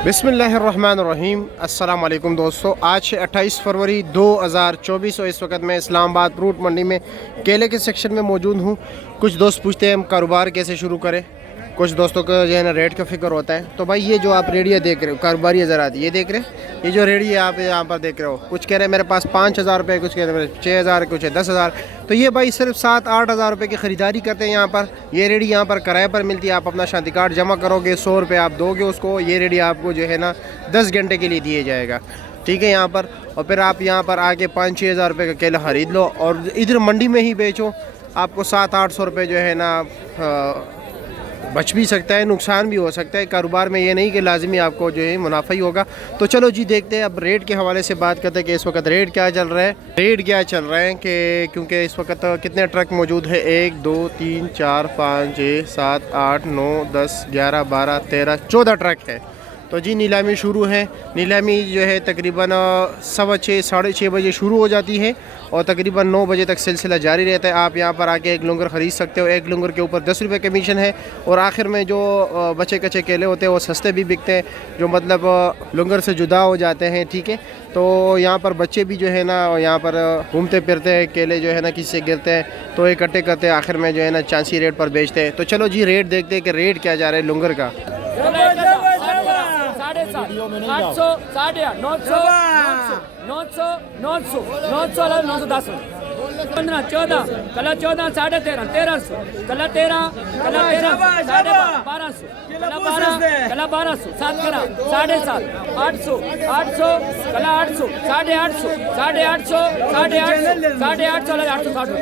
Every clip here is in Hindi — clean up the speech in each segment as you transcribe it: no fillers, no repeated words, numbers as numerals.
बिस्मिल्लाहिर्रहमानिर्रहीम। अस्सलाम वालेकुम दोस्तों, आज 28 फरवरी 2024 और इस वक्त मैं इस्लामाबाद फ्रूट मंडी में केले के सेक्शन में मौजूद हूँ। कुछ दोस्त पूछते हैं हम कारोबार कैसे शुरू करें, कुछ दोस्तों को जो है ना रेट का फिक्र होता है। तो भाई ये जो आप रेडियाँ देख रहे हो, कारोबारी ज़रात ये देख रहे हैं, ये जो रेडी है आप यहाँ पर देख रहे हो, कुछ कह रहे हैं मेरे पास 5,000 रुपये, कुछ कह रहे हैं 6,000, कुछ है 10,000। तो ये भाई सिर्फ 7-8 हज़ार रुपये की ख़रीदारी करते हैं यहाँ पर। ये रेडी यहाँ पर किराए पर मिलती है। आप अपना शादी कार्ड जमा करोगे, 100 रुपये आप दोगे उसको, ये रेडी आपको जो है ना 10 घंटे के लिए दिए जाएगा, ठीक है यहाँ पर। और फिर आप यहाँ पर आके 5-6 हज़ार रुपये का केला ख़रीद लो और इधर मंडी में ही बेचो। आपको 700-800 रुपये जो है ना बच भी सकता है, नुकसान भी हो सकता है। कारोबार में ये नहीं कि लाजमी आपको जो है मुनाफा ही होगा। तो चलो जी देखते हैं, अब रेट के हवाले से बात करते हैं कि इस वक्त रेट क्या चल रहा है। रेट क्या चल रहे हैं कि क्योंकि इस वक्त कितने ट्रक मौजूद है, 1 2 3 4 5 6 7 8 9 10 11 12 13 14 ट्रक है। तो जी नीलामी शुरू है। नीलामी जो है तकरीबन 6:15 साढ़े 6 बजे शुरू हो जाती है और तकरीबन 9 बजे तक सिलसिला जारी रहता है। आप यहाँ पर आके एक लुंगर ख़रीद सकते हो। एक लुंगर के ऊपर 10 रुपये कमीशन है और आखिर में जो बचे कच्चे केले होते हैं वो सस्ते भी बिकते हैं, जो मतलब लुंगर से जुदा हो जाते हैं, ठीक है। तो यहाँ पर बच्चे भी जो है ना यहाँ पर घूमते फिरते हैं, केले जो है ना किसी से गिरते हैं तो इकट्ठे करते हैं, आखिर में जो है ना चांसी रेट पर बेचते हैं। तो चलो जी रेट देखते हैं कि रेट क्या जा रहा है लुंगर का। 800, 850, 900, 900, 900, 900, 910, 15, 14, कला 14, 13.5, 1300, कला 13, 1200, कला 12, कला 1200, 7 करा, 7.5, 800, 800, कला 800, 850, 850, 850, 850, 860।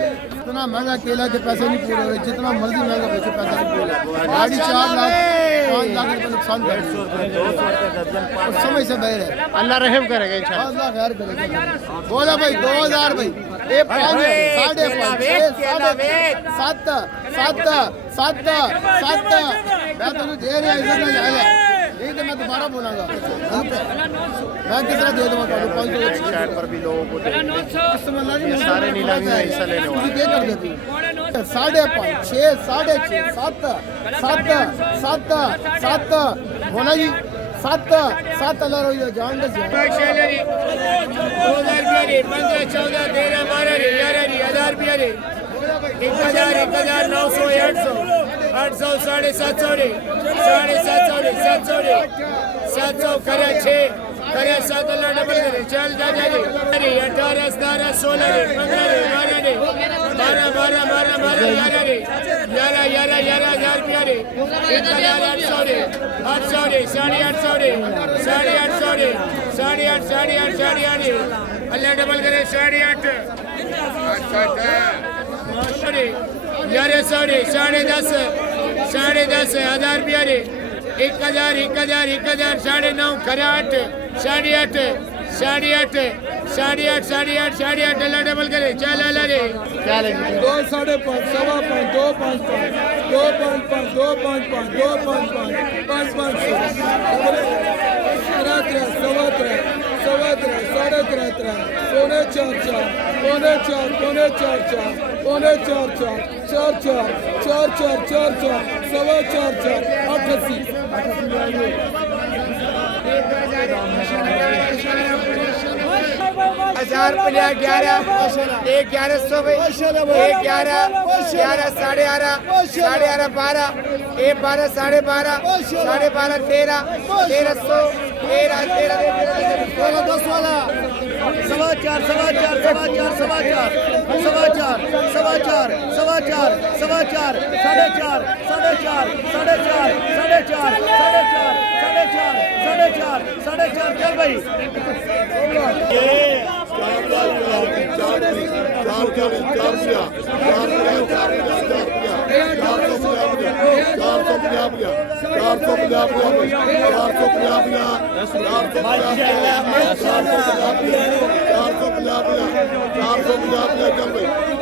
इतना महंगा केला के पैसे नहीं पूरे हुए, जितना मर्जी महंगा बेचे पैसा नहीं पूरा। गाड़ी 4 लाख 5 लाख रुपये नुकसान कर समय से बह रहे। अल्लाह रहम करेगा इंशाल्लाह। अल्लाह खैर करेगा। बोला भाई 2000 भाई, ये 5 साढ़े 7 7 7 7 मैं तो दे रहा इधर जाएगा, यही तो मैं दोबारा बोलांगा। मैं कितना दे दूँगा 500 साइड पर भी लोगों को सारे नीलामी में हिस्सा लेने वाले क्या कर देती 5.5 6 6.5 7 7 7 7 होना जी 7 7 अल्लाह रोज जान दे 2000 15 14 13 12 11 1000 1000 900 800 750 700 करे 6 करे 7 अल्लाह डबल करे चल जा 18 17 16 15 12 11 1000 रुपया रे 1800 800 अल्लाह डबल करे 8.5 11 10 1000 रुपया रे 1000 9 करे 8 8.5 8.5 अल्लाह डबल करे चल अल्लाह रे क्या लेंगे 2 5.5 सवा 5 2 5 2 5 5 2 5 5 2 5 5 5 सवा 3 साढ़े 3 पौने 4 पौने 4 सवा 4 88 1000 11 1100 भाई 11 11 11 12 12 12 13 1300 13 10 वाला सवा 4 साढ़े 4 चल भाई $450